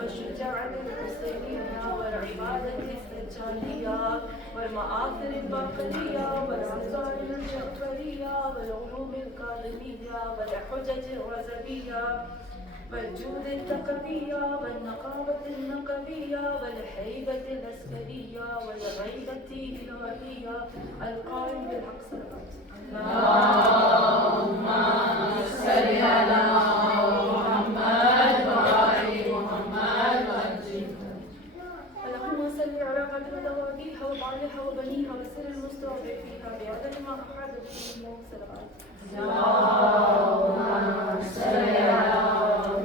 والشجاعة الحسينية والعبادة السجانية والمآثر الباقرية والأنصار الجعفرية والعلوم الكاظمية والحجج الرزبية والجود الثقفية والنقابة النقبية والهيبة العسكرية والغيبة الإلهية القائم بالحق صلوات. اللهم صل على محمد وآل محمد وأجل. اللهم صل على قدر دوابيها وبعلها وبنيها وسر المستودع فيها بعدد ما أحاط به الموت صلوات. اللهم صل على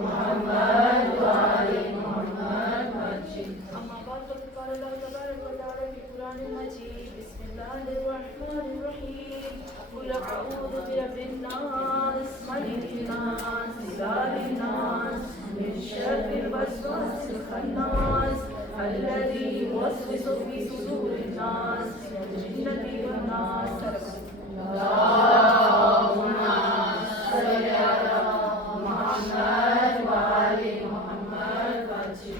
محمد وآل محمد وأجل. أما بعد فقد قال الله تبارك وتعالى في القرآن المجيد بسم الله الرحمن الرحيم قل أعوذ برب الناس ملك الناس إله الناس من شر الوسواس الخناس الذي يوسوس في صدور الناس من الجنة والناس. اللهم صل على محمد وآل محمد وأجل.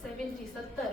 70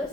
10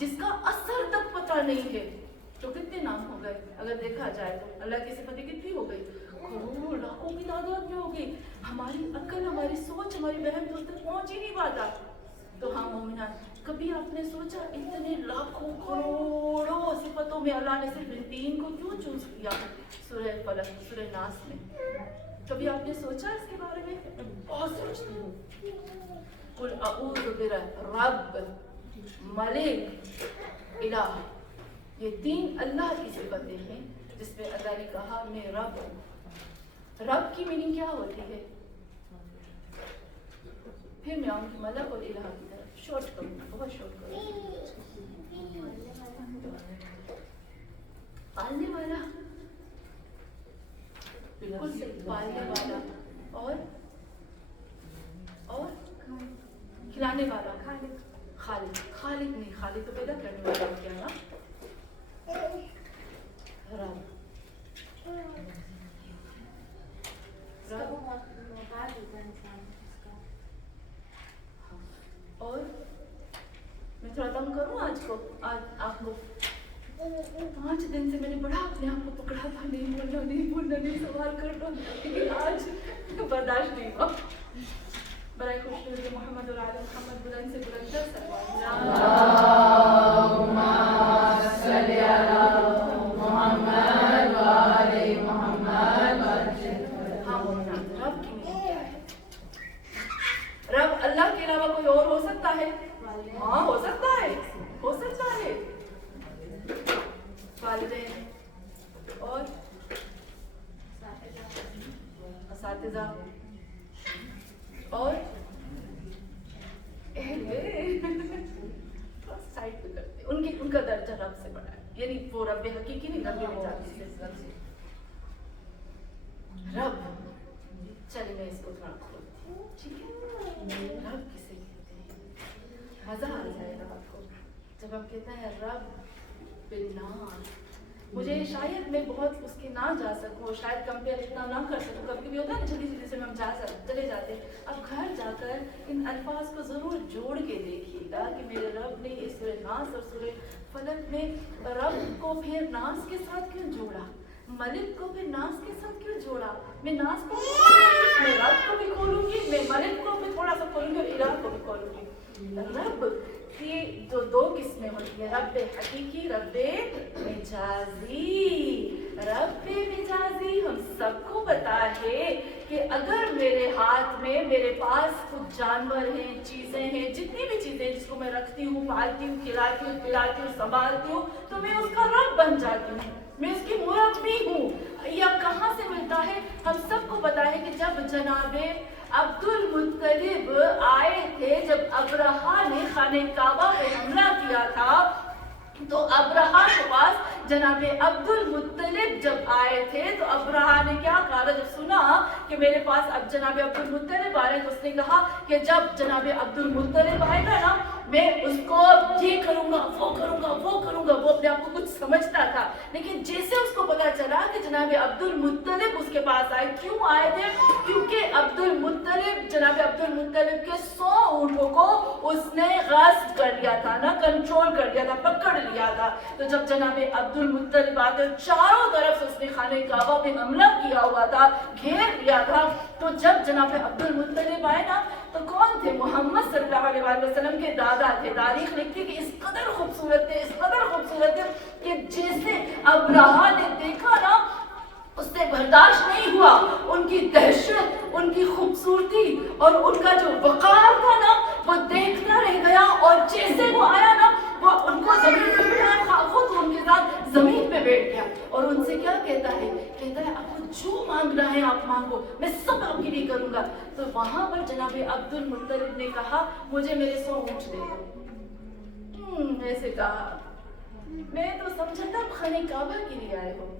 جس کا اثر تک پتہ نہیں ہے. تو کتنے نام ہو گئے اگر دیکھا جائے تو؟ اللہ کی صفتیں کتنی ہو گئی؟ کروڑوں لاکھوں کی تعداد میں ہو گئی. ہماری عقل، ہماری سوچ، ہماری بہن تو اس تک پہنچ ہی نہیں پاتا. تو ہاں مومنات، کبھی آپ نے سوچا اتنے لاکھوں کروڑوں صفتوں میں اللہ نے صرف ان 3 کو کیوں چوز کیا سورہ فلق، سورہ ناس میں؟ کبھی آپ نے سوچا اس کے بارے میں؟ بہت سوچتی ہوں. قل اعوذ برب، ملک، الہ، یہ 3 اللہ کی صفتیں ہیں جس میں اللہ نے کہا میں رب ہوں. رب کی میننگ کیا ہوتی ہے؟ پھر میں آؤں گی ملک اور الہ کی طرف. شارٹ کروں، بہت شارٹ کروں. پالنے والا، بالکل صحیح، پالنے والا. اور کھلانے والا، خالق. خالق نہیں، خالق تو پیدا کرنے والا ہو گیا نا. رب. اور میں تھوڑا دم کروں آج کو. آج آپ کو 5 دن سے میں نے بڑا اپنے آپ کو پکڑا تھا، نہیں بولنا سوال کرنا، لیکن آج برداشت نہیں ہوا. برائے خوش نوری محمد اور آل محمد بلند سے بلند تر صلوات. اللہم صلی علی محمد و آل محمد. ہاں مومنات، رب کی میننگ کیا ہے؟ رب اللہ کے علاوہ کوئی اور ہو سکتا ہے؟ ہاں ہو سکتا ہے، ہو سکتا ہے. والدین اور اساتذہ اور سائڈ پہ کرتے ان کا درجہ رب سے بڑا ہے. یعنی وہ رب حقیقی نہیں، رب مجازی سے رب. چلے میں اس کو تھوڑا کھولتی ہوں، ٹھیک ہے؟ رب کسے کہتے ہیں؟ مزہ آ جائے گا آپ کو جب ہم کہتے ہیں رب بالناس. مجھے شاید میں بہت اس کے نہ جا سکوں، شاید کمپیئر اتنا نہ کر سکوں. کبھی کبھی ہوتا ہے نا جلدی سے ہم چلے جاتے ہیں. اب گھر جا کر ان الفاظ کو ضرور جوڑ کے دیکھیے گا کہ میرے رب نے اس سورہ ناس اور سورہ فلق میں رب کو پھر ناس کے ساتھ کیوں جوڑا، ملک کو پھر ناس کے ساتھ کیوں جوڑا. میں ناس کو میں رب کو بھی کھولوں گی، میں ملک کو بھی تھوڑا سا کھولوں گی اور الہ کو بھی کھولوں گی. رب کی جو 2 قسمیں ہوتی ہیں، رب حقیقی، رب مجازی. رب مجازی ہم سب کو پتا ہے کہ اگر میرے ہاتھ میں میرے پاس کچھ جانور ہیں، چیزیں ہیں، جتنی بھی چیزیں جس کو میں رکھتی ہوں، پالتی ہوں، کھلاتی ہوں، پلاتی ہوں، سنبھالتی ہوں، تو میں اس کا رب بن جاتی ہوں، میں اس کی مربی ہوں. یہ اب کہاں سے ملتا ہے؟ ہم سب کو پتا ہے کہ جب جناب عبد المطلب آئے تھے، جب ابرہا نے خانہ کعبہ پہ حملہ کیا تھا، تو ابرہا کے پاس جناب عبد المطلب جب آئے تھے تو ابرہا نے کیا کہا؟ جب سنا کہ میرے پاس اب جناب عبد المطلب آ رہے ہیں تو اس نے کہا کہ جب جناب عبد المطلب آئے گا نا، میں اس کو یہ کروں گا، وہ کروں گا، وہ کروں گا. وہ اپنے آپ کو کچھ سمجھتا تھا، لیکن جیسے اس کو پتا چلا کہ جناب عبد المطلب اس کے پاس آئے. کیوں آئے تھے؟ کیونکہ عبد المطلب جناب عبد المطلب کے 100 اونٹوں کو اس نے غصب کر لیا تھا نا، کنٹرول کر لیا تھا، پکڑ لیا تھا. تو جب جناب عبد المطلب آتے، چاروں طرف سے اس نے خانہ کعبہ پہ حملہ کیا ہوا تھا، گھیر لیا تھا. تو جب جناب عبد المطلب آئے نا، تو کون تھے؟ محمد صلی اللہ علیہ وسلم کے دادا تھے. تاریخ لکھتی کہ اس قدر خوبصورت تھے، اس قدر خوبصورت تھے کہ جیسے ابرہا نے دیکھا نا، اس سے برداشت نہیں ہوا. ان کی دہشت، ان کی خوبصورتی اور ان کا جو وقار تھا نا، وہ دیکھتا رہ گیا. اور جیسے وہ آیا نا، وہ ان کو زمین پہ بٹھایا، خود ان کے ساتھ زمین پہ بیٹھ گیا. اور ان سے کیا کہتا ہے؟ کہتا ہے آپ کو جو مانگنا ہے آپ مانگو، میں سب آپ کے لیے کروں گا. تو وہاں پر جناب عبد المطلب نے کہا مجھے میرے 100 اونٹ دے دو. ایسے کہا، میں تو سمجھا تھا آپ خانہ کعبہ کے لیے آئے ہو.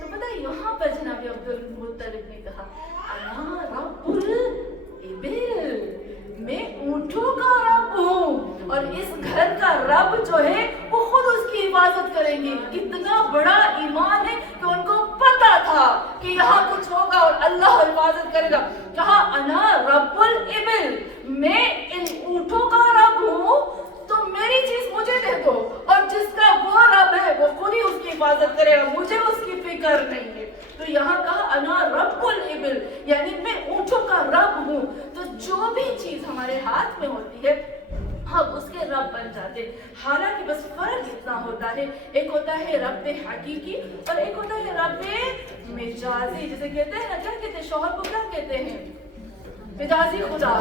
تو پتہ ہے یہاں پر جناب عبد المطلب نے کہا انا رب الابل، میں اونٹوں کا رب ہوں، اور اس گھر کا رب جو ہے وہ خود اس کی حفاظت کریں گے. کتنا بڑا ایمان ہے کہ ان کو پتا تھا کہ یہاں کچھ ہوگا اور اللہ حفاظت کرے گا. کہا انا رب الابل، میں ان اونٹوں کا رب ہوں، تو میری چیز مجھے دے دو حفاظت کرے گا, مجھے اس کی فکر نہیں ہے. تو یہاں کہا انا رب الابل, یعنی میں اونٹوں کا رب ہوں. تو جو بھی چیز ہمارے ہاتھ میں ہوتی ہے ہم اس کے رب بن جاتے ہیں. حالانکہ بس فرق اتنا ہوتا ہے, ایک ہوتا ہے رب حقیقی اور ایک ہوتا ہے رب مجازی. جسے کہتے ہیں نا, کیا کہتے ہیں شوہر کو, کیا کہتے ہیں مجازی خدا.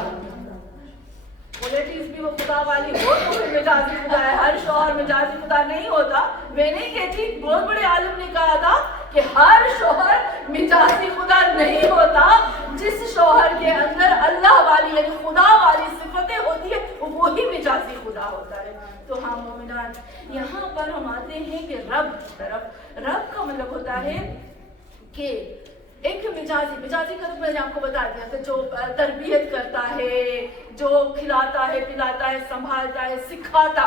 پولیٹکس بھی وہ خدا والی ہو تو پھر مجازی خدا ہے. ہر شوہر مجازی خدا نہیں ہوتا. میں نہیں کہتی, بہت بڑے عالم نے کہا تھا کہ ہر شوہر مجازی خدا نہیں ہوتا. جس شوہر کے اندر اللہ والی یعنی خدا والی صفتیں ہوتی ہے وہی مجازی خدا ہوتا ہے. تو ہاں مومنات, یہاں پر ہم آتے ہیں کہ رب کی طرف. رب کا مطلب ہوتا ہے کہ ایک مجازی کا تو میں نے آپ کو بتا دیا تھا, جو تربیت کرتا ہے, جو کھلاتا ہے, پلاتا ہے, سنبھالتا ہے, سکھاتا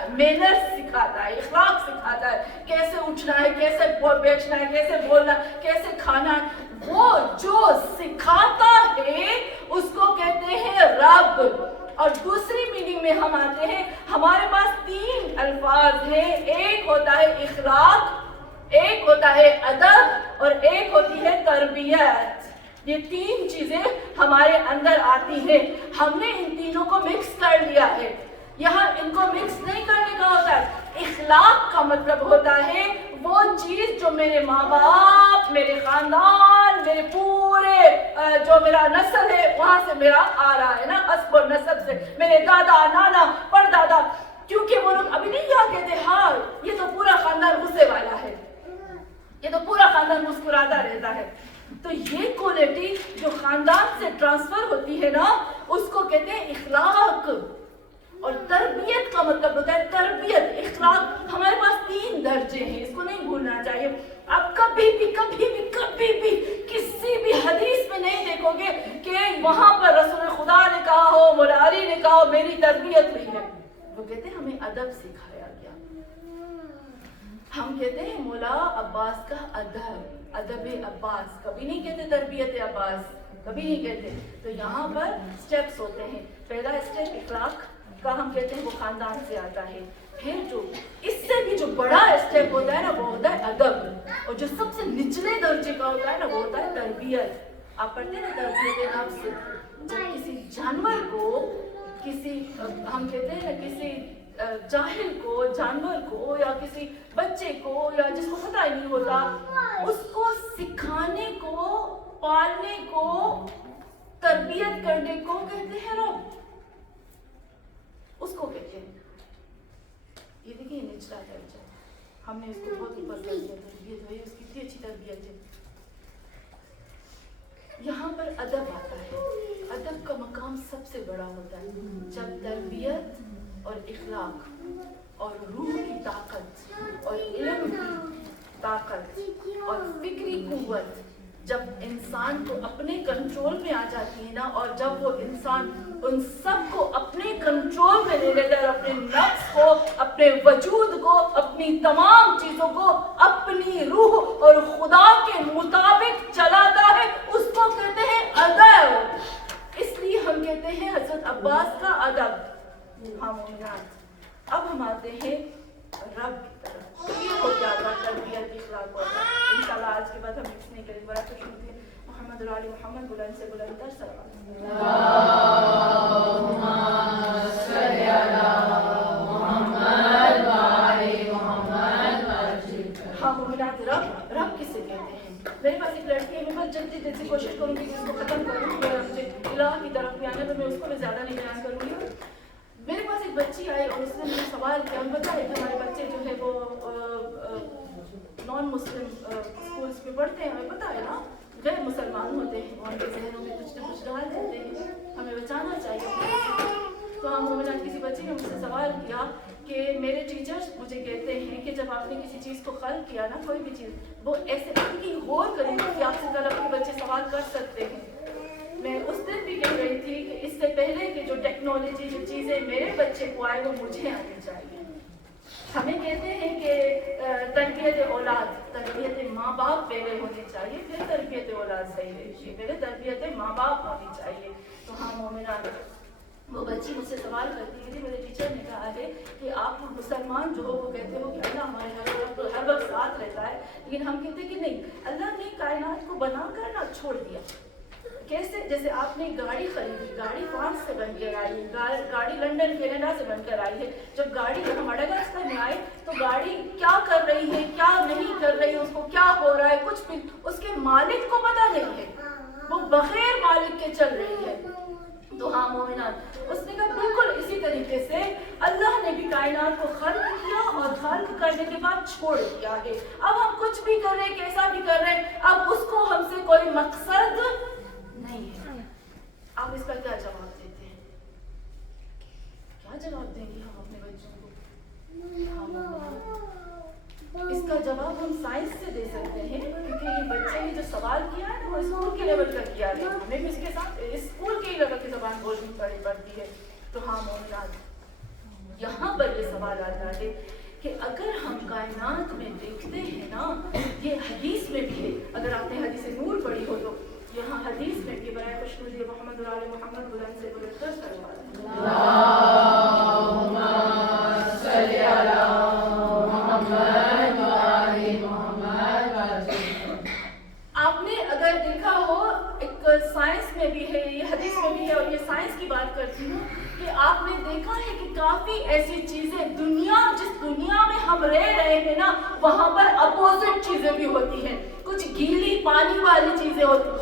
ہے, مینرز سکھاتا ہے, اخلاق سکھاتا ہے, کیسے اٹھنا ہے, کیسے بیٹھنا ہے, کیسے بولنا ہے, کیسے کھانا ہے. وہ جو سکھاتا ہے اس کو کہتے ہیں رب. اور دوسری میننگ میں ہم آتے ہیں, ہمارے پاس 3 الفاظ ہیں. ایک ہوتا ہے اخلاق, ایک ہوتا ہے ادب اور ایک ہوتی ہے تربیت. یہ 3 چیزیں ہمارے اندر آتی ہیں. ہم نے ان تینوں کو مکس کر لیا ہے. یہاں ان کو مکس نہیں کرنے کا ہوتا ہے. اخلاق کا مطلب ہوتا ہے وہ چیز جو میرے ماں باپ, میرے خاندان, میرے پورے جو میرا نسل ہے وہاں سے میرا آ رہا ہے نا, اسب اور نسب سے, میرے دادا, نانا, پردادا. کیونکہ وہ لوگ ابھی نہیں کیا کہتے, ہاں یہ تو پورا خاندان غصے والا ہے, یہ تو پورا خاندان مسکراتا رہتا ہے. تو یہ کوالٹی جو خاندان سے ٹرانسفر ہوتی ہے نا اس کو کہتے ہیں اخلاق. اور تربیت کا مطلب ہوتا ہے تربیت, اخلاق. ہمارے پاس 3 درجے ہیں, اس کو نہیں بھولنا چاہیے. آپ کبھی بھی کسی بھی حدیث میں نہیں دیکھو گے کہ وہاں پر رسول خدا نے کہا ہو, مولا علی نے کہا ہو میری تربیت ہوئی ہے. وہ کہتے ہیں ہمیں ادب سکھایا گیا. ہم کہتے ہیں مولا عباس کا ادب عباس, کبھی نہیں کہتے تربیت عباس, کبھی نہیں کہتے. تو یہاں پر سٹیپس ہوتے ہیں. پہلا اسٹیپ اخلاق کا ہم کہتے ہیں وہ خاندان سے آتا ہے. پھر جو اس سے بھی جو بڑا اسٹیپ ہوتا ہے نا وہ ہوتا ہے ادب, اور جو سب سے نچلے درجے کا ہوتا ہے نا وہ ہوتا ہے تربیت. آپ پڑھتے ہیں نا تربیت نفس. جب کسی جانور کو, کسی ہم کہتے ہیں نا کسی جاہل کو, جانور کو یا کسی بچے کو یا جس کو پتہ ہی نہیں ہوتا, اس کو سکھانے کو, پالنے کو, تربیت کرنے کو کہتے ہیں رب. اس کو کہتے ہیں. یہ دیکھیں نچلا درجہ, ہم نے اس کو بہت اوپر کر دیا. تربیت ہوئی, اس کی اتنی اچھی تربیت ہے. یہاں پر ادب آتا ہے. ادب کا مقام سب سے بڑا ہوتا ہے. جب تربیت اور اخلاق اور روح کی طاقت اور علم کی طاقت اور فکری قوت جب انسان کو اپنے کنٹرول میں آ جاتی ہے نا, اور جب وہ انسان ان سب کو اپنے کنٹرول میں لے لیتا ہے, اپنے نفس کو, اپنے وجود کو, اپنی تمام چیزوں کو اپنی روح اور خدا کے مطابق چلاتا ہے, اس کو کہتے ہیں ادب. اس لیے ہم کہتے ہیں حضرت عباس کا ادب. ہاں مومنات, اب ہم آتے ہیں رب کی طرف. یہ ہو جاتا تربیت اخلاق ہوتا ہے. انشاءاللہ آج کے بعد ہم مکس نہیں کریں. بڑا خوش ہوتے ہیں. محمد اور علی محمد بلند سے بلند تر صلوات. اللہم صلی علی محمد و آل محمد. ہاں مومنات, رب کسے کہتے ہیں؟ میرے پاس ایک لڑکی ہے, میں بہت جلدی کوشش کروں گی کہ اس کو ختم کروں. مجھے الہ کی طرف بھی آنا, تو میں اس کو بھی زیادہ نہیں بیان کروں گی. میرے پاس ایک بچی آئی اور اس نے مجھے سوال کیا. ہم بتائے کہ ہمارے بچے جو ہے وہ نان مسلم اسکولس میں پڑھتے ہیں, ہمیں پتہ ہے نا, غیر مسلمان ہوتے ہیں, اور ان کے ذہنوں میں کچھ نہ کچھ ڈال دیتے ہیں. ہمیں بچانا چاہیے. تو ہم مومنات, کسی بچے نے مجھ سے سوال کیا کہ میرے ٹیچرز مجھے کہتے ہیں کہ جب آپ نے کسی چیز کو خلق کیا نا, کوئی بھی چیز, وہ ایسے کی غور کریں کہ آپ سے کل اپنے بچے سوال کر سکتے ہیں. میں اس دن بھی کہہ رہی تھی کہ اس سے پہلے کہ جو ٹیکنالوجی, جو چیزیں میرے بچے کو آئے وہ مجھے آنی چاہیے. ہمیں کہتے ہیں کہ تربیت اولاد, تربیت ماں باپ پہلے ہونی چاہیے, پھر تربیت اولاد صحیح رہتی ہے. پہلے تربیت ماں باپ ہونی چاہیے. تو ہاں مومنات, وہ بچی مجھ سے سوال کرتی تھی, میرے ٹیچر نے کہا ہے کہ آپ مسلمان جو ہو وہ کہتے ہو کہ اللہ ہمارے لیکن ہم کہتے ہیں کہ نہیں، اللہ نے کائنات کو بنا کر نہ چھوڑ دیا. کیسے؟ جیسے آپ نے گاڑی خریدی، گاڑی فرانس سے بن کر آئی ہے، گاڑی لنڈن کینیڈا سے بن کر آئی ہے. جب گاڑی یہاں مڈغاسکر میں آئے تو گاڑی کیا کر رہی ہے، کیا نہیں کر رہی ہے، اس کو کیا ہو رہا ہے، کچھ بھی اس کے مالک کو پتہ نہیں ہے، وہ بغیر مالک کے چل رہی ہے. تو ہاں مومنات، اس نے کہا بالکل اسی طریقے سے اللہ نے بھی کائنات کو خلق کیا اور خلق کرنے کے بعد چھوڑ دیا ہے. اب ہم کچھ بھی کر رہے ہیں، کیسا بھی کر رہے ہیں، اب اس کو ہم سے کوئی مقصد نہیں ہے. آپ اس کا کیا جواب دیتے ہیں؟ کیا جواب دیں گے ہم اپنے بچوں کو؟ اس کا جواب ہم سائنس سے دے سکتے ہیں، کیونکہ یہ بچے نے جو سوال کیا ہے وہ اسکول کے لیول کا کیا ہے، ہمیں بھی اس کے ساتھ اسکول کے لیول کی زبان بولنی پڑتی ہے. تو ہاں مومنات، یہاں پر یہ سوال آتا ہے کہ اگر ہم کائنات میں دیکھتے ہیں نا، یہ حدیث میں بھی ہے، اگر آپ نے حدیث نور پڑھی ہو تو یہاں حدیث میں بھی برائے خوشنودی محمد اور آل محمد بلند سے بلند اللہم صلی علی محمد و آل محمد. آپ نے اگر دیکھا ہو، ایک سائنس میں بھی ہے، یہ حدیث میں بھی ہے، اور یہ سائنس کی بات کرتی ہوں کہ آپ نے دیکھا ہے کہ کافی ایسی چیزیں جس دنیا میں ہم رہ رہے ہیں نا، وہاں پر اپوزٹ چیزیں بھی ہوتی ہیں. کچھ گیلی پانی والی چیزیں ہوتی ہیں،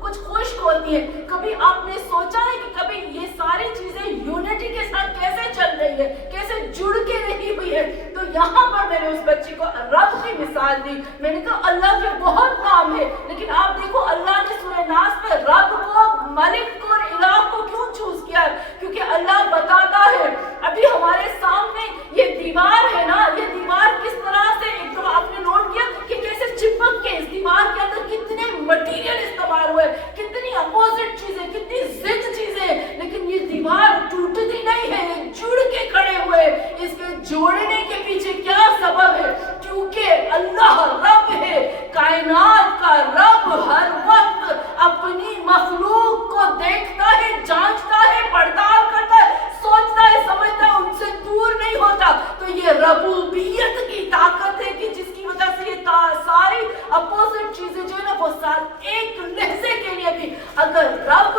کچھ خشک ہوتی ہیں. کبھی آپ نے سوچا ہے کہ کبھی یہ ساری چیزیں یونٹی کے ساتھ کیسے چل رہی ہے، کیسے جڑ کے رہی ہوئی ہے؟ تو یہاں پر میں نے اس بچی کو رب کی مثال دی. میں نے کہا اللہ کے بہت نام ہے، لیکن آپ دیکھو اللہ نے سورہ ناس میں رب کو، ملک کو اور الہ کو کیوں چوز کیا؟ کیونکہ اللہ بتاتا ہے. ابھی ہمارے سامنے یہ دیوار ہے نا، یہ دیوار کس طرح سے، ایک تو آپ نے نوٹ کیا کہ کیسے چپک کے اس دیوار کے اندر کتنے مٹیریل استعمال ہوئے، کتنی اپوزٹ چیزیں، کتنی ضد چیزیں، لیکن یہ دیوار ٹوٹتی نہیں ہے، یہ جڑ کے کھڑے ہوئے. اس کے جوڑنے کے پیچھے کیا سبب ہے؟ کیونکہ اللہ رب ہے، کائنات کا رب ہر وقت اپنی مخلوق کو دیکھتا ہے، جانچتا ہے، پڑتال کرتا ہے، سوچتا ہے، سمجھتا ہے، ان سے دور نہیں ہوتا. تو یہ ربوبیت کی طاقت ہے کہ جس کی وجہ سے یہ ساری اپوزٹ چیزیں جو ہے نا، وہ ساتھ ایک لحظے کے لیے بھی اگر رب،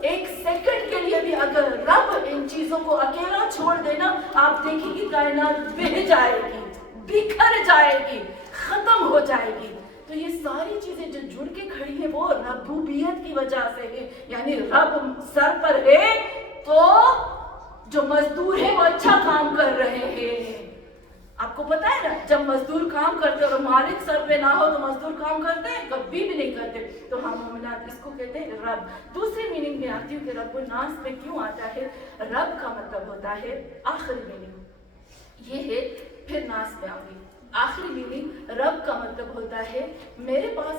ایک سیکنڈ کے لیے بھی اگر رب ان چیزوں کو اکیلا چھوڑ دینا، آپ دیکھیں گی کائنات بہہ جائے گی، بکھر جائے گی، ختم ہو جائے گی. تو یہ ساری چیزیں جو جڑ کے کھڑی ہیں وہ ربوبیت کی وجہ سے ہے. یعنی رب سر پر ہے تو جو مزدور ہیں وہ اچھا کام کر رہے ہیں. آپ کو پتا ہے نا، جب مزدور کام کرتے اور مالک سر پہ نہ ہو تو مزدور کام کرتے ہیں؟ کبھی بھی نہیں کرتے. تو ہم مومنات اس کو کہتے ہیں رب. دوسری میننگ میں آتی ہوں کہ رب الناس میں کیوں آتا ہے. رب کا مطلب ہوتا ہے، آخری میننگ یہ ہے، پھر ناس میں آؤں گی. آخری میننگ رب کا مطلب ہوتا ہے میرے پاس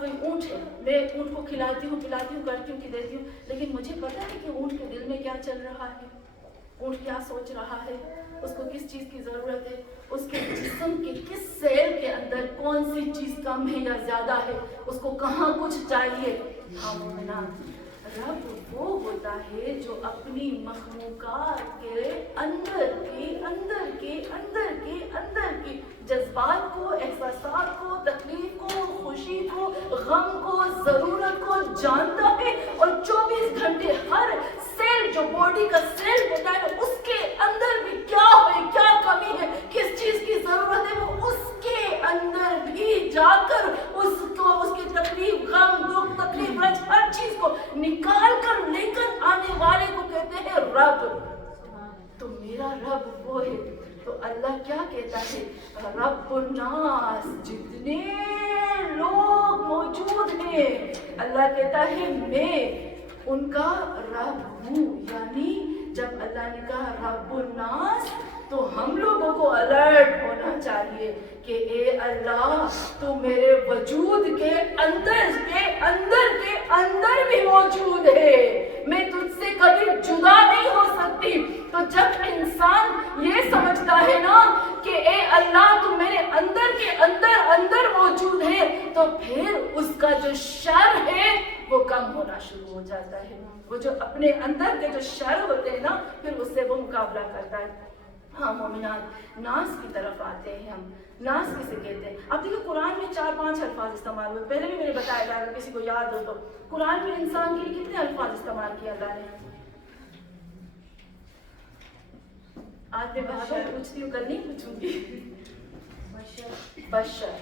وہی اونٹ ہے، میں اونٹ کو کھلاتی ہوں، کرتی ہوں کہ دیتی ہوں، لیکن مجھے پتا ہے کہ اونٹ کے دل میں کیا چل رہا ہے، اونٹ کیا سوچ رہا ہے، اس کو کس چیز کی ضرورت ہے، اس کے جسم کے کس سیل کے اندر کون سی چیز کم ہے یا زیادہ ہے، اس کو کہاں کچھ چاہیے. ہاں مومنات، رب وہ ہوتا ہے جو اپنی مخلوقات کے اندر کی جذبات کو، احساسات کو، تکلیف کو، خوشی کو، غم کو، ضرورت کو جانتا ہے، اور 24 گھنٹے ہر سیل جو باڈی کا سیل ہوتا ہے اس کے اندر بھی کیا ہے، کیا کمی ہے، کس چیز کی ضرورت ہے، وہ اس کے اندر بھی جا کر اس کی تکلیف، غم، دکھ، تکلیف، رنج، ہر چیز کو نکال کر لے کر آنے والے کو کہتے ہیں رب. تو میرا رب وہ ہے. تو اللہ کیا کہتا ہے؟ رب الناس، جتنے لوگ موجود ہیں، اللہ کہتا ہے میں ان کا رب ہوں. یعنی جب اللہ نے کہا رب الناس تو ہم لوگوں کو الرٹ ہونا چاہیے کہ اے اللہ، تو میرے وجود کے اندر بھی موجود ہے، میں تجھ سے کبھی جدا نہیں ہو سکتی. تو جب انسان یہ سمجھتا ہے نا کہ اے اللہ تو میرے اندر کے اندر موجود ہے، تو پھر اس کا جو شر ہے وہ کم ہونا شروع ہو جاتا ہے. وہ جو اپنے اندر کے جو شر ہوتے ہیں نا، پھر اس سے وہ مقابلہ کرتا ہے. ہاں مومنات، ناس کی طرف آتے ہیں ہم. ناس کسے کہتے ہیں؟ اب دیکھیں قرآن میں 4-5 الفاظ استعمال ہوئے. پہلے بھی میں نے بتایا تھا، اگر کسی کو یاد ہو تو قرآن میں انسان کے لیے کتنے الفاظ استعمال کیا اللہ نے؟ آج میں بار بار پوچھتی ہوں، کل نہیں پوچھوں گی. بشر،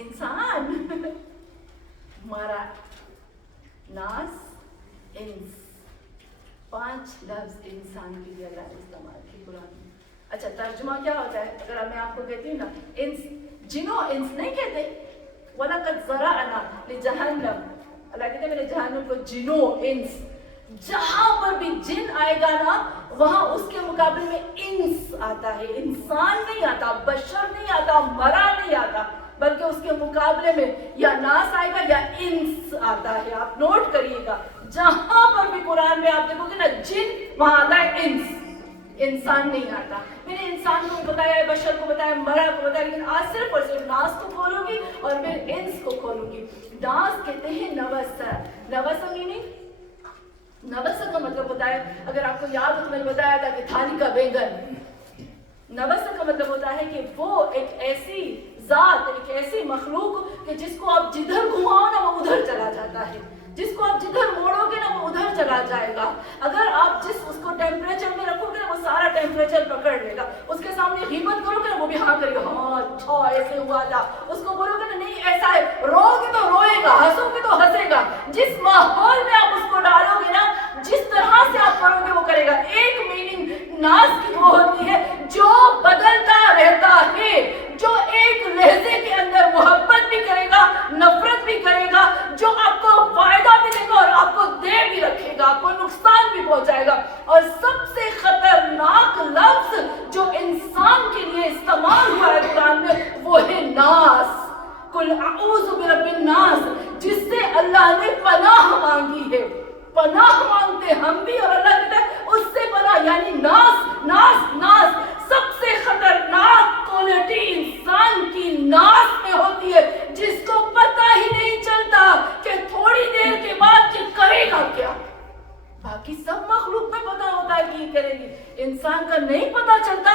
انسان، مرا، ناس، انس. 5 لفظ انسان کے لیے اللہ نے استعمال کی قرآن میں. اچھا ترجمہ کیا ہوتا ہے؟ اگر میں آپ کو کہتی ہوں نا، انس، جنوں انس نہیں کہتے. وَلَقَدْ زَرَعْنَا لِجَهَنَّمَ، اللہ کہتے ہیں میں نے جہنم کو جنوں انس. جہاں پر بھی جن آئے گا نا، وہاں اس کے مقابلے میں انس آتا ہے. انسان نہیں آتا، بشر نہیں آتا، مرا نہیں آتا، بلکہ اس کے مقابلے میں یا ناس آئے گا یا انس آتا ہے. آپ نوٹ کریے گا، جہاں پر بھی قرآن میں آپ دیکھو گے نا جن، وہاں آتا ہے انس، انسان نہیں آتا. میں نے انسان کو بتایا ہے، بشر کو بتایا، مرا کو بتایا، لیکن آج صرف اور صرف ناس کو کھولوں گی اور پھر انس کو کھولوں گی. ناس کہتے ہیں نوسا. نوسا میننگ، نوسا کا مطلب ہوتا ہے، اگر آپ کو یاد ہو تو میں نے بتایا تھا کہ تھالی کا بیگن. نوسا کا مطلب ہوتا ہے کہ وہ ایک ایسی ذات، ایک ایسی مخلوق کہ جس کو آپ جدھر گھماؤ نا وہ ادھر چلا جاتا ہے، جس کو آپ جدھر موڑو گے نا وہ ادھر چلا جائے گا. اگر آپ جس اس کو ٹیمپریچر میں رکھو گے نا وہ سارا ٹیمپریچر پکڑ لے گا. اس کے سامنے غیبت کرو گے نا وہ بھی ہاں کرے گا، ہاں اچھا ایسے ہوا تھا. اس کو بولو گے نا نہیں ایسا ہے، رو گے تو روئے گا، ہنسو گے تو ہنسے گا. جس ماحول میں آپ اس کو ڈالو گے نا، جس طرح سے آپ کرو گے وہ کرے گا. ایک میننگ ناس کی وہ ہوتی ہے جو بدلتا رہتا ہے، جو ایک لہجے کے اندر محبت بھی کرے گا، نفرت بھی کرے گا، جو آپ کو فائدہ بھی دے گا اور آپ کو دے بھی رکھے گا، آپ کو نقصان بھی پہنچائے گا. اور سب سے خطرناک لفظ جو انسان کے لیے استعمال ہوا ہے قرآن میں وہ ہے ناس. قل اعوذ برب الناس، جس سے اللہ نے پناہ مانگی ہے. پناہ مانگتے ہم بھی اور اللہ کہتا ہے اس سے پناہ، یعنی ناس. ناس ناس سب سے خطرناک کوالٹی انسان کی ناس میں ہوتی ہے، جس کو پتہ ہی نہیں چلتا کہ تھوڑی دیر کے بعد یہ کرے گا کیا. باقی سب مخلوق میں پتہ ہوتا ہے کہ یہ کرے گی، انسان کا نہیں پتہ چلتا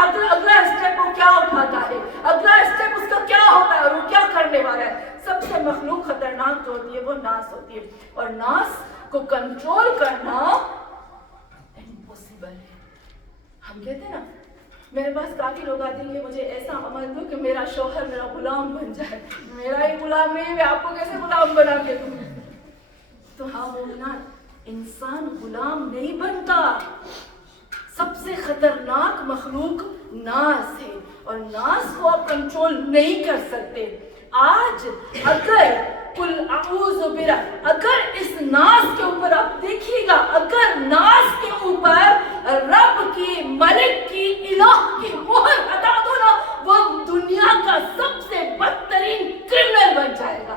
اگلا اسٹیپ وہ کیا اٹھاتا ہے، اگلا اسٹیپ اس کا کیا ہوتا ہے اور وہ کیا کرنے والا ہے. سب سے مخلوق خطرناک جو ہوتی ہے وہ ناس ہوتی ہے. اور ناس کو کنٹرول کرنا امپوسیبل ہے. ہم کہتے ہیں نا، میرے پاس کافی لوگ آتے ہیں کہ مجھے ایسا عمل دو کہ میرا شوہر میرا غلام بن جائے. میرا ہی غلام نہیں، میں آپ کو کیسے غلام بنا کے دوں؟ تو ہاں مومنات، انسان غلام نہیں بنتا. سب سے خطرناک مخلوق ناس ہے اور ناس کو آپ کنٹرول نہیں کر سکتے. آج اگر قل اعوذ برب، اگر اس ناس کے اوپر آپ دیکھیے گا، اگر ناس کے اوپر رب کی، ملک کی، الہ کی مہر ہٹا دو نا، وہ دنیا کا سب سے بدترین کرمنل بن جائے گا.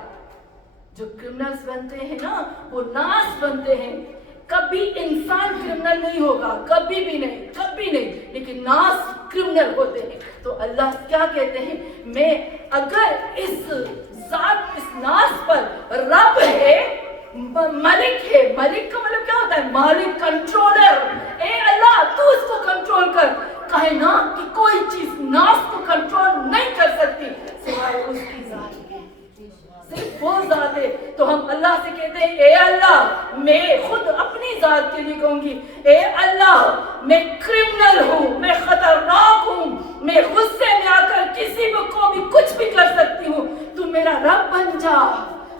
جو کرمنلز بنتے ہیں نا وہ ناس بنتے ہیں. کبھی انسان کرمنل نہیں ہوگا، کبھی بھی نہیں، کبھی نہیں، لیکن ناس کرمنل ہوتے ہیں. تو اللہ کیا کہتے ہیں، میں اگر اس ذات، اس ناس پر رب ہے، ملک ہے. ملک کا مطلب کیا ہوتا ہے؟ مالک، کنٹرولر. اے اللہ تو اس کو کنٹرول کر. کائنات کی کوئی چیز ناس کو کنٹرول نہیں کر سکتی سوائے اس کی ذات کے. صرف وہ ذات ہے. تو ہم اللہ سے کہتے ہیں اے اللہ، میں خود اپنی ذات کے لیے کہوں گی، اے اللہ میں کرمنل ہوں، میں خطرناک ہوں، میں غصے میں آ کر کسی کو بھی کچھ بھی کر سکتی ہوں. تو میرا رب بن جا،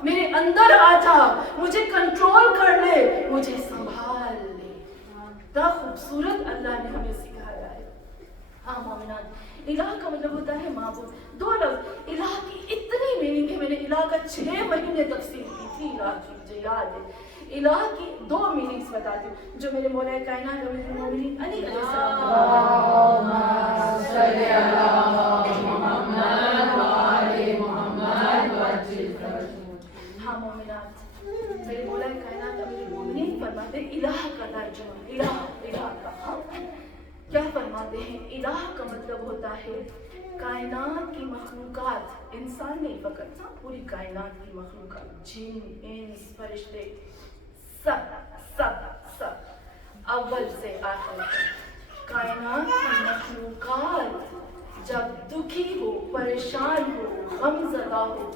میرے اندر آ جا، مجھے کنٹرول کر لے، مجھے سنبھال لے. کیا خوبصورت اللہ نے ہمیں سکھایا ہے. ہاں مومنان، الہ کا مطلب ہوتا ہے معبود. 2 لفظ الہ کی اتنی میننگ ہے. میں نے الہ کا 6 مہینے تفسیر کی تھی الہ کی، مجھے یاد ہے. الہ کی 2 میننگز بتاتی ہوں جو میرے مولا کائنات امیر المومنین علی علیہ السلام ہاں مومنات، میرے مولا کائنات امیر المومنین فرماتے ہیں الہ کا ترجمہ، الہ کا کیا فرماتے ہیں؟ الہ کا مطلب ہوتا ہے کائنات کی مخلوقات، انسان نہیں فقط، پوری کائنات کی مخلوقات، جن، انس، فرشتے، سب سب سب اول سے آخر تک کائنات کی مخلوقات جب دکھی ہو، پریشان ہو، غم زدہ ہو،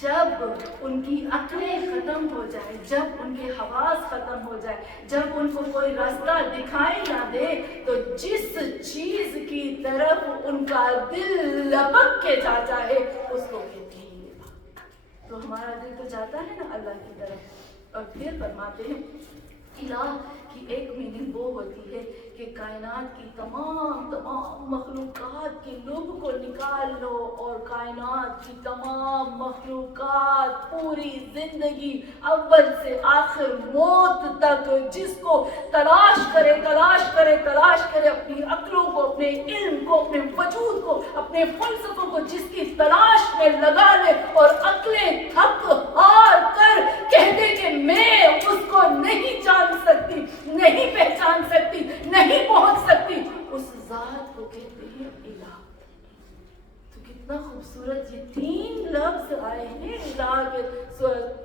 جب ان کی عقلیں ختم ہو جائے، جب ان کے حواس ختم ہو جائے، جب ان کو کوئی راستہ دکھائی نہ دے، تو جس چیز کی طرف ان کا دل لپک کے جاتا ہے اس کو کہتے ہیں اللہ۔ تو ہمارا دل تو جاتا ہے نا اللہ کی طرف، اور پھر فرماتے ہیں الہ کی ایک میننگ وہ ہوتی ہے کہ کائنات کی تمام مخلوقات کے لب کو نکال لو، اور کائنات کی تمام مخلوقات پوری زندگی اول سے آخر موت تک جس کو تلاش کرے اپنی عقلوں کو، اپنے علم کو، اپنے وجود کو، اپنے فلسفوں کو جس کی تلاش میں لگا لے، اور عقلیں تھک ہار کر کہہ دے کہ میں اس کو نہیں جان سکتی، نہیں پہچان سکتی، نہیں پہنچ سکتی، اس ذات کو کہتے ہیں الہ۔ تو کتنا خوبصورت یہ تین لفظ آئے ہیں الہ کے،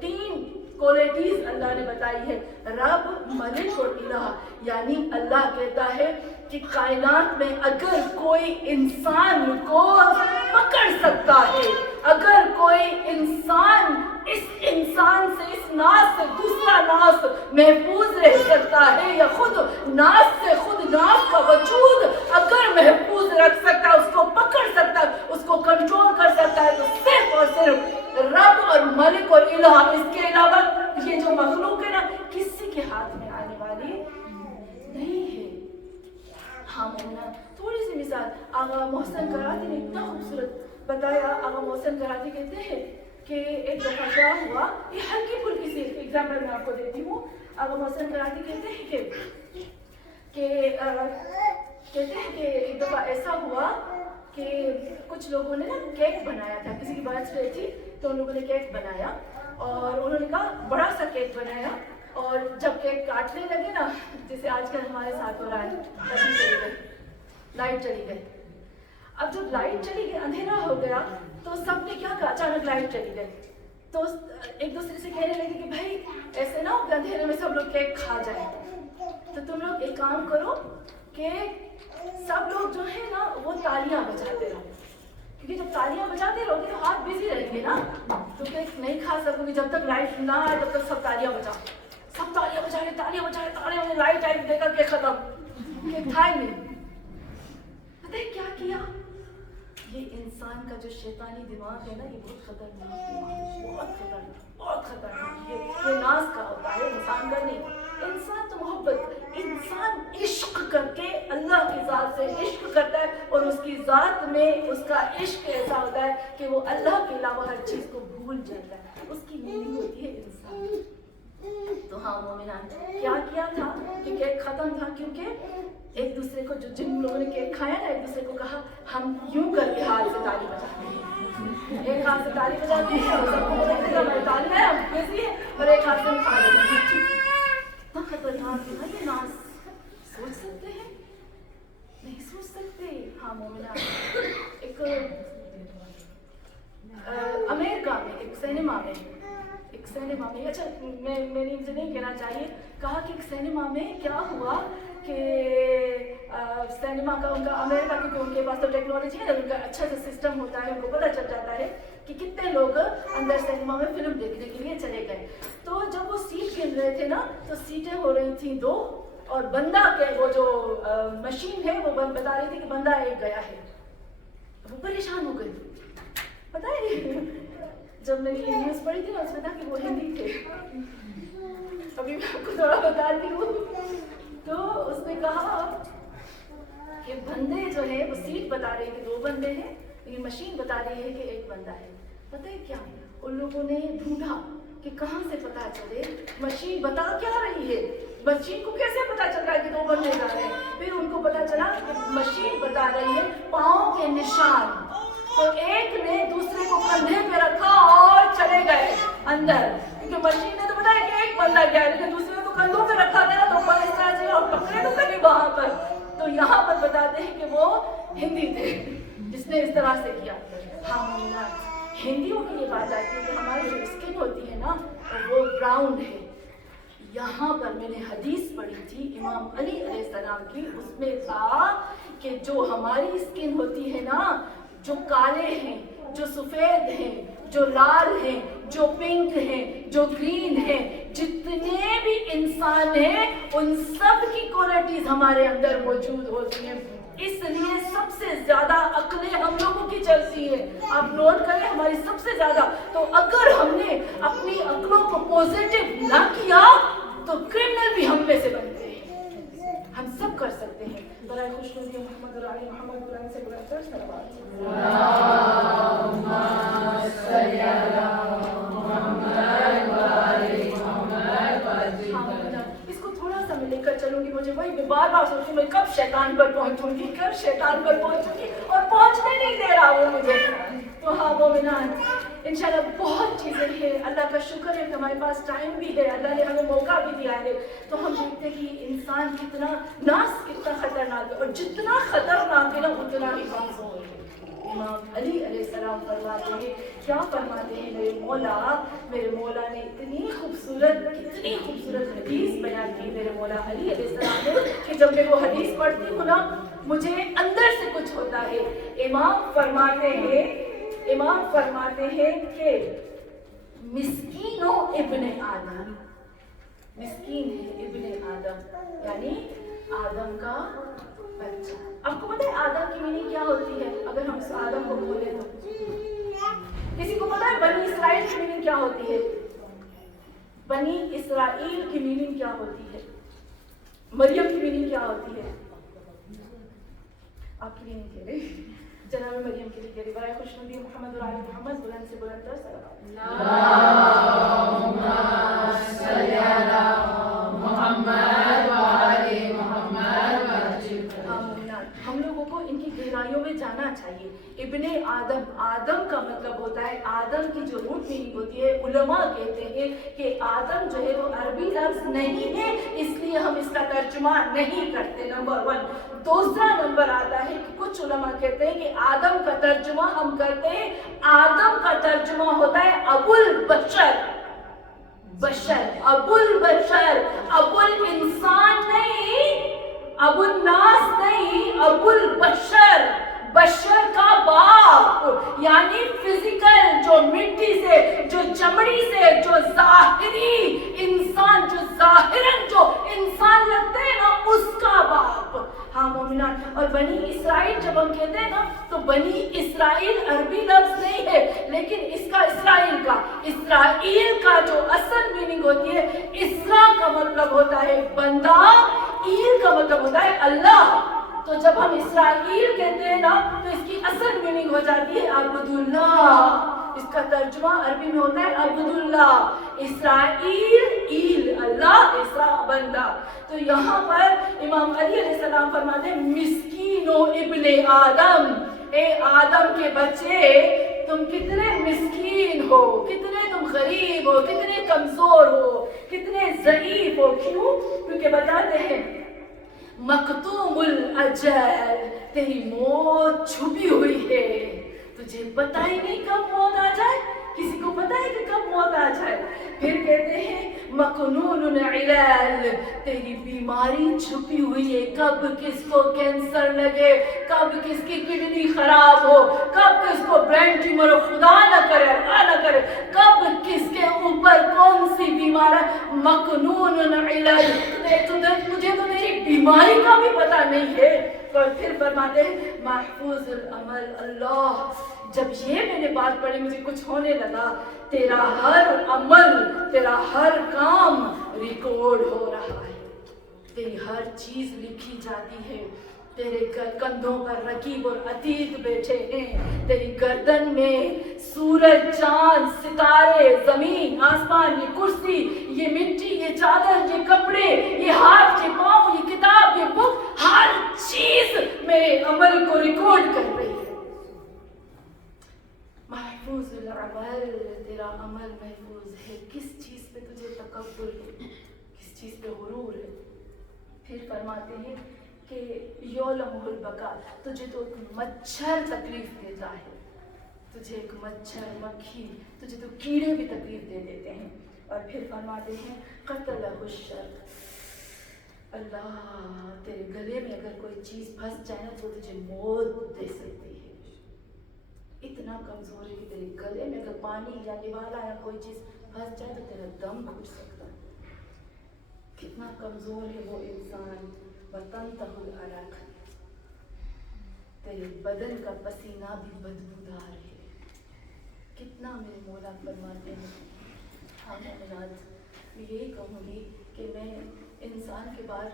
تین کوالٹیز اللہ نے بتائی ہے، رب، ملک اور الہ۔ یعنی اللہ کہتا ہے کہ کائنات میں اگر کوئی انسان کو پکڑ سکتا ہے، اگر کوئی انسان اس انسان سے، اس ناس سے دوسرا ناس محفوظ رہ سکتا ہے، یا خود ناس سے خود ناس کا وجود اگر محفوظ رکھ سکتا ہے، اس کو پکڑ سکتا ہے، اس کو کنٹرول کر سکتا ہے، تو صرف اور صرف رب اور ملک اور الہ۔ اس کے علاوہ یہ جو مخلوق ہے نا، کسی کے ہاتھ میں آنے والی نہیں ہے۔ ہاں مومنہ، تھوڑی سی مثال آغا محسن کراتی نے اتنا خوبصورت بتایا۔ آغا محسن کراتی کہتے ہیں کہ ایک دفعہ کیا ہوا، یہ ہلکی پھلکی سی ایگزامپل میں آپ کو دیتی ہوں۔ آغا محسن کراتی کہتے ہیں کہ ایک دفعہ ایسا ہوا کہ کچھ لوگوں نے نا کیک بنایا تھا، کسی کی برتھ ڈے تھی تو ان لوگوں نے کیک بنایا، اور انہوں نے کہا بڑا سا کیک بنایا، اور جب کیک کاٹنے لگے نا، جیسے آج کل ہمارے ساتھ ہو رہا ہے، بتی چلی گئی، لائٹ چلی گئی۔ اب جب لائٹ چلی گئی، اندھیرا ہو گیا، تو سب نے کیا کہا، اچانک لائٹ چلی گئی تو ایک دوسرے سے کہنے لگے کہ بھائی ایسے نہ ہو کہ اندھیرے میں سب لوگ کیک کھا جائیں، تو تم لوگ ایک کام کرو کہ سب لوگ جو ہے نا وہ تالیاں بجاتے رہو، کیونکہ جب تالیاں بجاتے رہو گے تو ہاتھ بزی رہیں گے نا، تو کیک نہیں کھا سکو گے۔ جب تک لائٹ نہ آئے تب تک سب تالیاں بجاؤ، سب تالیاں بجا رہے، لائٹ آئی دیکھا کہ ختم، کیک تھا ہی نہیں۔ پتہ ہے کیا کیا؟ یہ انسان کا جو شیطانی دماغ ہے نا، یہ بہت خطرناک دماغ ہے، بہت خطرناک۔ یہ ناز کا ہوتا ہے، انسان کا نہیں۔ انسان تو محبت، انسان عشق کر کے اللہ کی ذات سے عشق کرتا ہے، اور اس کی ذات میں اس کا عشق ایسا ہوتا ہے کہ وہ اللہ کے علاوہ ہر چیز کو بھول جاتا ہے، اس کی میننگ ہوتی ہے انسان۔ تو ہاں مومنان، کیا کیا تھا کہ کیک ختم تھا، کیونکہ ایک دوسرے کو جن لوگوں نے کیک کھایا نا، ایک دوسرے کو کہا ہم یوں کر کے ہاتھ سے تالی بجاتے ہیں، ایک ہاتھ سے تالی بجاتے ہیں اور سب کو بولتے ہیں ہماری تالی ہے، ہم بزی ہیں، اور ایک ہاتھ سے ہم کھا لیتے ہیں۔ اتنا خطرناک ہے نا یہ ناز، سوچ سکتے ہیں؟ نہیں سوچ سکتے۔ ہاں مومنان، ایک امریکہ میں ایک سینما میں اچھا میں نے ان سے نہیں کہنا چاہیے، کہا کہ ایک سینما میں کیا ہوا کہ سینما کا ان کا امریکہ، کیونکہ ان کے پاس تو ٹیکنالوجی ہے، ان کا اچھا سا سسٹم ہوتا ہے، ان کو پتہ چل جاتا ہے کہ کتنے لوگ اندر سینما میں فلم دیکھنے کے لیے چلے گئے۔ تو جب وہ سیٹ گن رہے تھے نا، تو سیٹیں ہو رہی تھیں 2، اور بندہ کے وہ جو مشین ہے وہ بتا رہی تھی کہ بندہ ایک گیا ہے۔ وہ پریشان ہو گئی، پتہ ہے جب میں نے نیوز پڑھی تھی نا، اس میں تھا کہ وہ ہندی تھے، ابھی میں آپ کو تھوڑا بتاتی ہوں۔ تو اس نے کہا کہ بندے جو ہے وہ سیٹ بتا رہی ہے کہ 2 بندے ہیں، لیکن مشین بتا رہی ہے کہ 1 بندہ ہے۔ پتہ ہے کیا، ان لوگوں نے ڈھونڈا کہ کہاں سے پتا چلے، مشین بتا کیا رہی ہے، مشین کو کیسے پتا چل رہا ہے کہ 2 بندے جا رہے ہیں۔ پھر ان کو پتا چلا کہ مشین بتا رہی ہے پاؤں کے نشان، تو ایک نے دوسرے کو کندھے پہ رکھا اور چلے گئے اندر، کیونکہ مشین نے تو بتایا کہ 1 بندہ گیا، لیکن دوسرے کو کندھوں پہ رکھا گیا تو اس طرح سے اور پکڑے تو کبھی وہاں پر۔ تو یہاں پر بتاتے ہیں کہ وہ ہندی تھے جس نے اس طرح سے کیا۔ ہاں ہندیوں کی یہ بات آتی ہے کہ ہماری جو اسکن ہوتی ہے نا وہ براؤن ہے، یہاں پر میں نے حدیث پڑھی تھی امام علی علیہ السلام کی، اس میں تھا کہ جو ہماری اسکن ہوتی ہے نا، جو کالے ہیں، جو سفید ہیں، جو لال ہیں، جو پنک ہیں، جو گرین ہیں، جتنے بھی انسان ہیں ان سب کی کوالٹیز ہمارے اندر موجود ہوتی ہیں. اس لیے سب سے زیادہ عقلیں ہم لوگوں کی چلتی ہیں. آپ نوٹ کریں ہماری سب سے زیادہ. تو اگر ہم نے اپنی عقلوں کو پوزیٹو نہ کیا تو کرمنل بھی ہم میں سے بنتے ہیں. ہم سب کر سکتے ہیں. برائے خوش نصیب محمد اور آل محمد قرآن سے بلند تر صلوات. اللہم صلی علی محمد و آل محمد. اس کو تھوڑا سا میں لے کر چلوں گی. مجھے وہی میں بار بار سوچتی ہوں میں کب شیطان پر پہنچوں گی، کب شیطان پر پہنچوں گی، اور پہنچنے نہیں دے رہا وہ مجھے. تو ہاں مومنان انشاءاللہ بہت چیزیں ہیں. اللہ کا شکر ہے کہ ہمارے پاس ٹائم بھی ہے، اللہ نے ہمیں موقع بھی دیا ہے. تو ہم دیکھتے ہیں کہ انسان کتنا ناس کتنا خطرناک ہے، اور جتنا خطرناک ہے نا اتنا ہی کمزور ہے. امام علی علیہ السلام فرماتے ہیں، کیا فرماتے ہیں میرے مولا نے اتنی خوبصورت حدیث بیان کی میرے مولا علی علیہ السلام نے کہ جب میں وہ حدیث پڑھتی ہوں نا مجھے اندر سے کچھ ہوتا ہے. امام فرماتے ہیں کہ مسکین و ابن آدم، مسکین ہے ابن آدم یعنی آدم کا بچہ. آپ کو پتہ ہے آدم کی میننگ کیا ہوتی ہے؟ اگر ہم اس آدم کو بولے تو کسی کو پتہ ہے بنی اسرائیل کی میننگ کیا ہوتی ہے؟ بنی اسرائیل کی میننگ کیا ہوتی ہے؟ مریم کی میننگ کیا ہوتی ہے؟ آپ کی میننگ کہہ رہے جناب مریم کے لیے کہہ رہی. برائے خوش نبی محمد اور آل محمد بلند سے بلند تر صلوات. اللہم صلی علی محمد و آل محمد. ہم لوگوں کو ان کی گہرائیوں میں جانا چاہیے. ابن آدم کا مطلب ہوتا ہے، آدم کی جو روٹ میننگ ہوتی ہے، علماء کہتے ہیں کہ آدم جو ہے وہ عربی لفظ نہیں ہے، اس لیے ہم اس کا ترجمہ نہیں کرتے. نمبر 1. دوسرا نمبر آتا ہے کہ کچھ علماء کہتے ہیں کہ آدم کا ترجمہ ہم کرتے ہیں، آدم کا ترجمہ ہوتا ہے ابو البشر. ابو البشر، ابو الانسان نہیں، ابو الناس نہیں، ابو البشر، بشر کا باپ یعنی فزیکل، جو مٹی سے، جو چمڑی سے، جو ظاہری انسان، جو ظاہراً جو انسان لگتے ہیں نا اس کا باپ. ہاں مومنان. اور بنی اسرائیل جب ہم کہتے ہیں نا تو بنی اسرائیل عربی لفظ نہیں ہے، لیکن اس کا اسرائیل کا جو اصل میننگ ہوتی ہے، اسرا کا مطلب ہوتا ہے بندہ، ایل کا مطلب ہوتا ہے اللہ. تو جب ہم اسرائیل کہتے ہیں نا تو اس کی اصل میننگ ہو جاتی ہے عبداللہ. اس کا ترجمہ عربی میں ہوتا ہے عبداللہ. اسرائیل ایل اللہ، اسرا بندہ. تو یہاں پر امام علی علیہ السلام فرماتے ہیں مسکین و ابن آدم، اے آدم کے بچے تم کتنے مسکین ہو، کتنے تم غریب ہو، کتنے کمزور ہو، کتنے ضعیف ہو. کیوں؟ کیونکہ بتاتے ہیں مکتوم الاجل، تیری موت چھپی ہوئی ہے، تجھے پتہ ہی نہیں کب موت آ جائے. کسی کو پتہ ہے کہ کب موت آ جائے؟ پھر کہتے ہیں مکنون علل، تیری بیماری چھپی ہوئی ہے، کب کس کو کینسر لگے، کب کس کی کڈنی خراب ہو، کب کس کو برین ٹیومر ہو، خدا نہ کرے اللہ نہ کرے، کب کس کے اوپر کون سی بیماری. مکنون علل، تجھے تو تیری بیماری کا بھی پتہ نہیں ہے. اور پھر فرماتے ہیں محفوظ العمل اللہ. جب یہ میں نے بات پڑھی مجھے کچھ ہونے لگا. تیرا ہر عمل، تیرا ہر کام ریکارڈ ہو رہا ہے، تیری ہر چیز لکھی جاتی ہے. تیرے کندھوں پر رقیب اور عتید بیٹھے ہیں، تیری گردن میں سورج، چاند، ستارے، زمین، آسمان، یہ کرسی، یہ مٹی، یہ چادر، یہ کپڑے، یہ ہاتھ، یہ پاؤں، یہ کتاب، یہ بک، ہر چیز میرے عمل کو ریکارڈ کر رہی ہے. محفوظ العمل، تیرا عمل محفوظ ہے. کس چیز پہ تجھے تکبر ہے، کس چیز پہ غرور ہے. پھر فرماتے ہیں کہ یعلم البقاء، تجھے تو مچھر تکلیف دیتا ہے، تجھے ایک مچھر، مکھی، تجھے تو کیڑے بھی تکلیف دے دیتے ہیں. اور پھر فرماتے ہیں قتلہ الشرق، اللہ تیرے گلے میں اگر کوئی چیز پھنس جائے نا تو تجھے موت دے سکتی ہے. اتنا کمزور ہے کہ تیرے گلے میں اگر پانی یا نوالا یا کوئی چیز پھنس جائے تو تیرا دم گھٹ سکتا ہے. کتنا کمزور ہے وہ انسان. وَتَنْتَهُ الْعَرَقُ، تیرے بدن کا پسینہ بھی بدبودار ہے. کتنا میرے مولا فرماتے ہیں. ہاں مومنات، میں یہی کہوں گی کہ میں انسان کے بات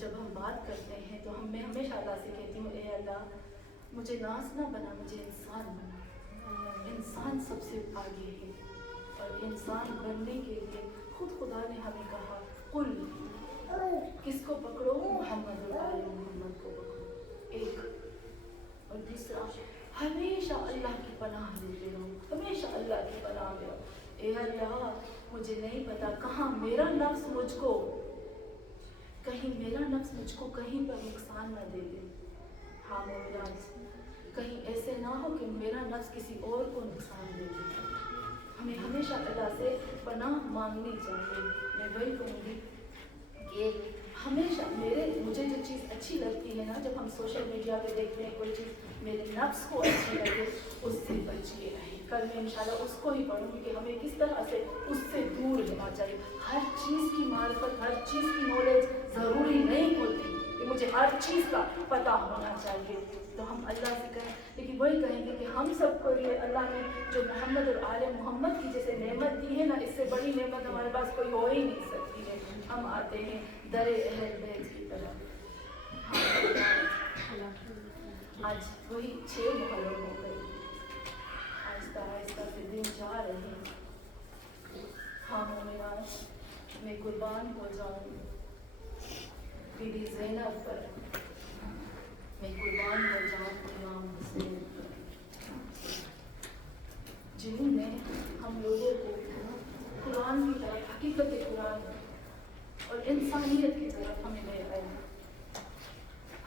جب ہم بات کرتے ہیں تو میں ہمیشہ اللہ سے کہتی ہوں اے اللہ مجھے ناز نہ بنا، مجھے انسان بنا. انسان سب سے آگے ہے، اور انسان بننے کے لیے خود خدا نے ہمیں کہا قل، کس کو پکڑو؟ محمد اور آل محمد کو پکڑو. ایک اور دوسرا، ہمیشہ اللہ کی پناہ لیتے رہو، ہمیشہ اللہ کی پناہ لو. اے اللہ مجھے نہیں پتا کہاں میرا نفس مجھ کو کہیں پر نقصان نہ دے دے. ہاں مومنات، کہیں ایسے نہ ہو کہ میرا نفس کسی اور کو نقصان دے دے. ہمیں ہمیشہ اللہ سے پناہ مانگنی چاہیے. میں وہی کہوں گی کہ ہمیشہ مجھے جو چیز اچھی لگتی ہے نا، جب ہم سوشل میڈیا پہ دیکھتے ہیں کوئی چیز میرے نفس کو اچھی لگے اس سے بچ کے رہیں. کل میں انشاءاللہ اس کو ہی پڑھوں گی کہ ہمیں کس طرح سے اس سے دور رہنا چاہیے. ہر چیز کی معرفت، ہر چیز کی نالج ضروری نہیں ہوتی کہ مجھے ہر چیز کا پتہ ہونا چاہیے. تو ہم اللہ سے کہیں، لیکن وہی کہیں گے کہ ہم سب کو یہ اللہ نے جو محمد اور آل محمد کی جیسے نعمت دی ہے نا، اس سے بڑی نعمت ہمارے پاس کوئی ہو ہی نہیں سکتی ہے. ہم آتے ہیں در اہل بیت کی طرف. آج وہی 6 محرم ہو گئی، آہستہ آہستہ سے دن جا رہے ہیں. ہاں مومنات، میں قربان ہو جاؤں بی بی زینب پر، میں قربان ہو جاؤں امام حسین پر، جنہوں نے ہم لوگوں کو قرآن کی طرف، حقیقت قرآن اور انسانیت کی طرف ہمیں لے آئے.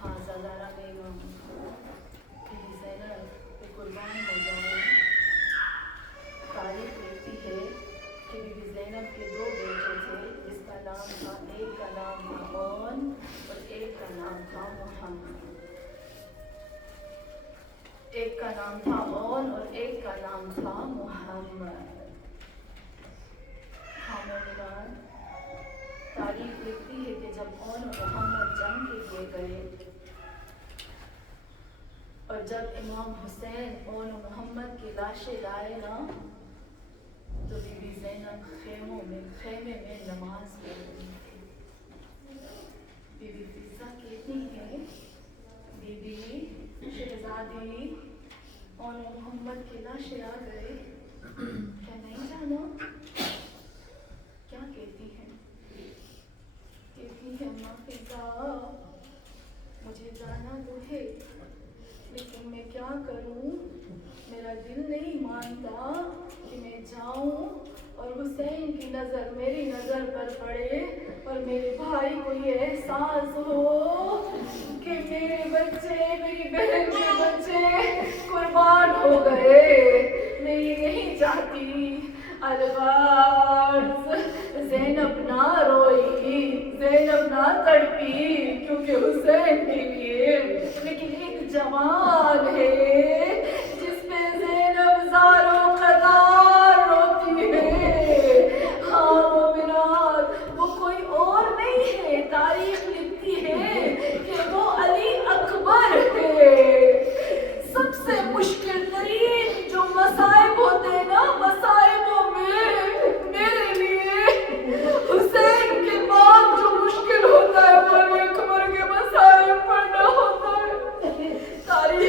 ہاں زالارہ میں امام بی بی زینب پہ قربان ہو جاؤں. تاریخ لکھتی ہے کہ بی بی زینب کے 2 بیٹے تھے، جس کا نام تھا، ایک کا نام تھا اون اور ایک کا نام تھا محمد. ایک کا نام تھا اون اور ایک کا نام تھا محمد. ہاں مومنان، تاریخ لکھتی ہے کہ جب اون اور محمد جنگ کے لیے گئے اور جب امام حسین اون اور محمد کی لاشیں لائے نا، تو بی بی زینب خیمے میں نماز پڑھ رہی تھی. بی بی فضہ کہتی ہے، بی بی شہزادی اون اور محمد کی لاشیں آ گئے، کیا نہیں جانا؟ کیا کہتی ہیں؟ کہتی ہے ماں فضہ مجھے جانا تو ہے، لیکن میں کیا کروں، میرا دل نہیں مانتا کہ میں جاؤں اور حسین کی نظر میری نظر پر پڑے اور میرے بھائی کو یہ احساس ہو کہ میرے بچے، میری بہن کے بچے قربان ہو گئے. میں یہ نہیں چاہتی. الغاز زینب نہ روئی، زینب نہ تڑپی کیونکہ حسین کے لیے، لیکن ایک جوان ہے جس پہ زینب زاروں قطار روتی ہے. ہاں مومنات، وہ کوئی اور نہیں ہے. تاریخ لکھتی ہے کہ وہ علی اکبر ہے. سب سے مشکل ترین جو مصائب ہوتے ہیں نا، مصائبوں میں میرے لیے حسین کے بعد جو مشکل ہوتا ہے وہ علی اکبر کے مصائب پڑھنا ہوتا ہے. تاریخ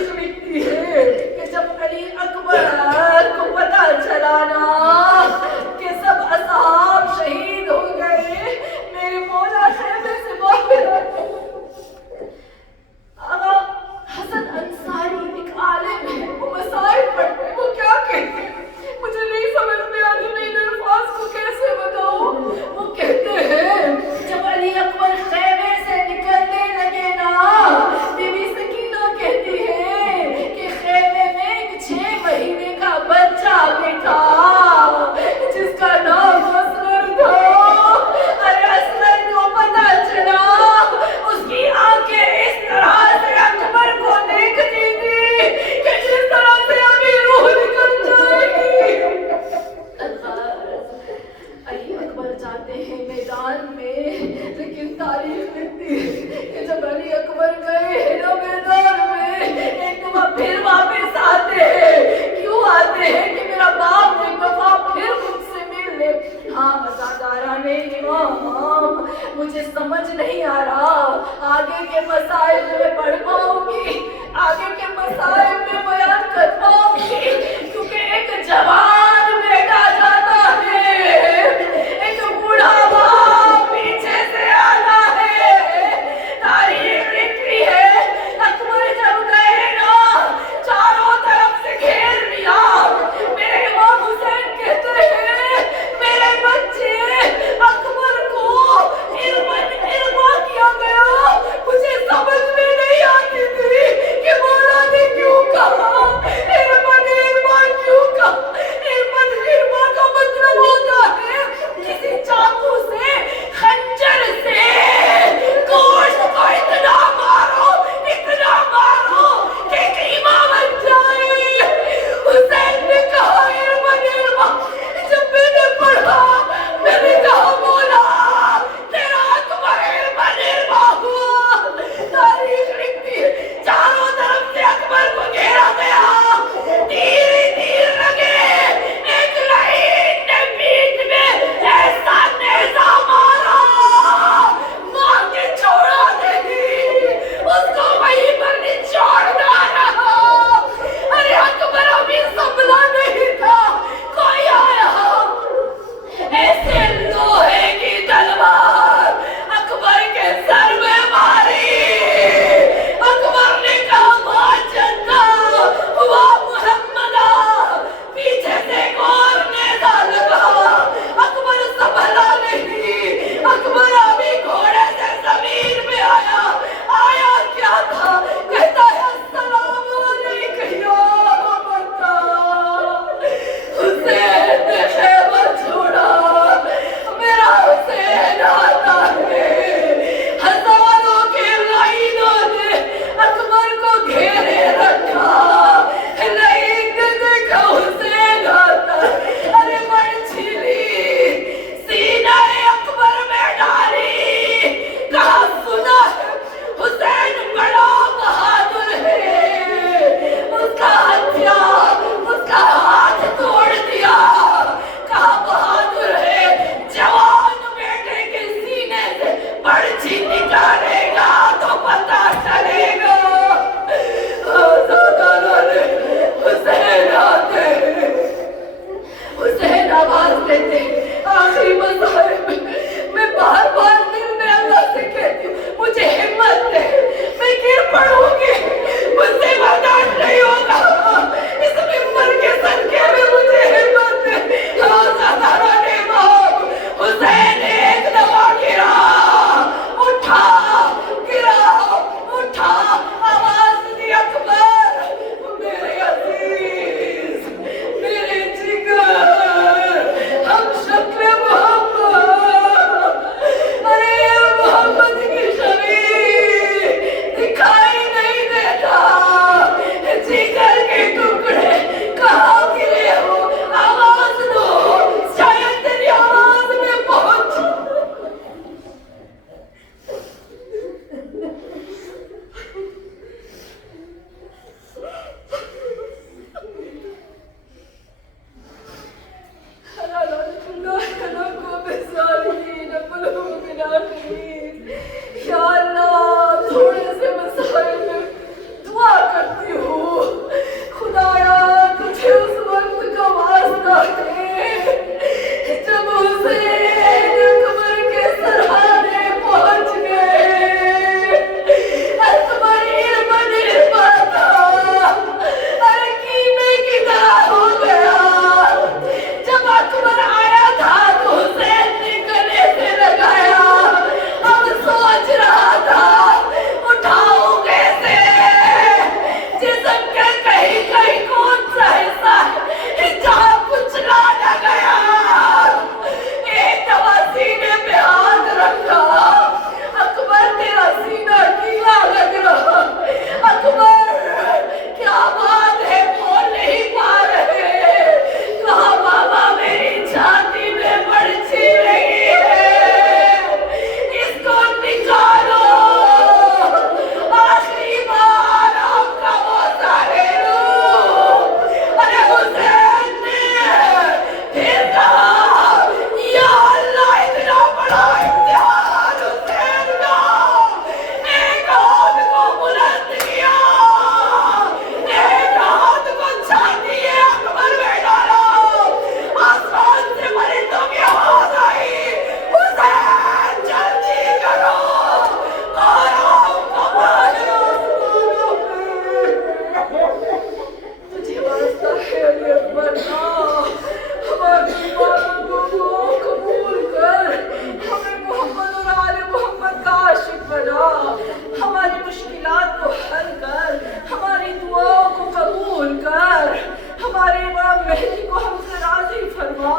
ہمارے امام مہدی کو ہم سے راضی فرما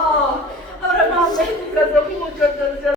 اور امام مہدی کا ظہور کا درجہ